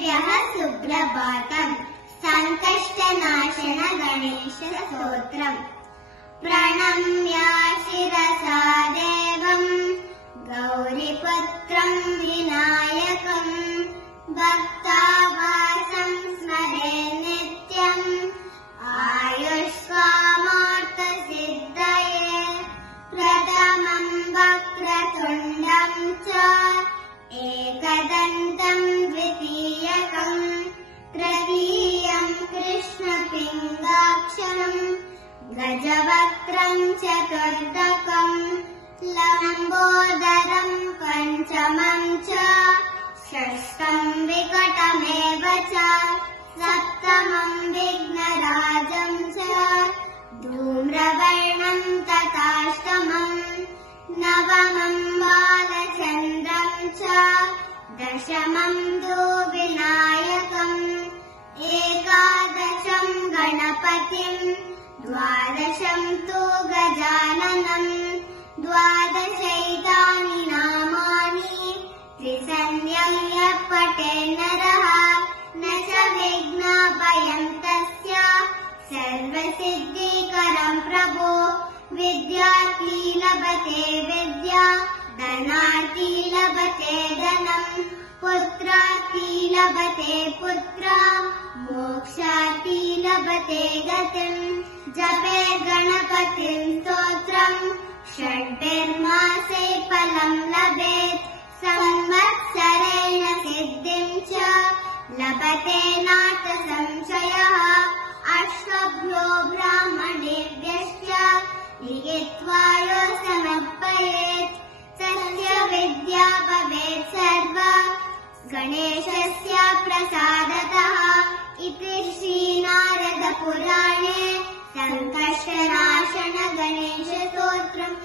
सर्वेभ्यः सुप्रभातम्। सङ्कष्टनाशन गणेशस्तोत्रम्। प्रणम्य शिरसा देवम् गौरीपुत्रम् विनायकम् भक्तावासं स्मरे नित्यम् आयुष्कामार्थसिद्धये। प्रथमम् वक्रतुण्डम् च एकदन्तम् द्वितीयकम् तृतीयम् कृष्णपिङ्गाक्षम् गजवक्त्रम् चतुर्थकम् लम्बोदरम् पञ्चमम् च षष्ठम् विकटमेव च सप्तमम् विघ्नराजम् च धूम्रवर्णम् तथाष्टमम् नवमम् बालचन्द्रम् च दशमम् विनायकम् एकादशम् गणपतिम् द्वादशम् तु गजाननम् द्वादशैतानि नामानि त्रिसन्ध्यम् यः पठेत् नरः न च विघ्नापयम् तस्य सर्वसिद्धिकरम् प्रभो। विद्यार्थी लभते विद्या धनार्थी लभते धनम् पुत्रार्थी लभते पुत्रा मोक्षार्थी लभते गतिम्। जपे गणपतिम् स्तोत्रम् षड्भिर्मासे फलम् लभेत् संवत्सरेण सिद्धिम् च लभते नाथ संशयः। अष्टभ्यो ब्राह्मणेभ्यश्च लिखित्वा यो समर्पयेत् तस्य विद्या भवेत् सर्वा गणेशस्य प्रसादतः। इति श्रीनारदपुराणे सङ्कष्टनाशन गणेशस्तोत्रम्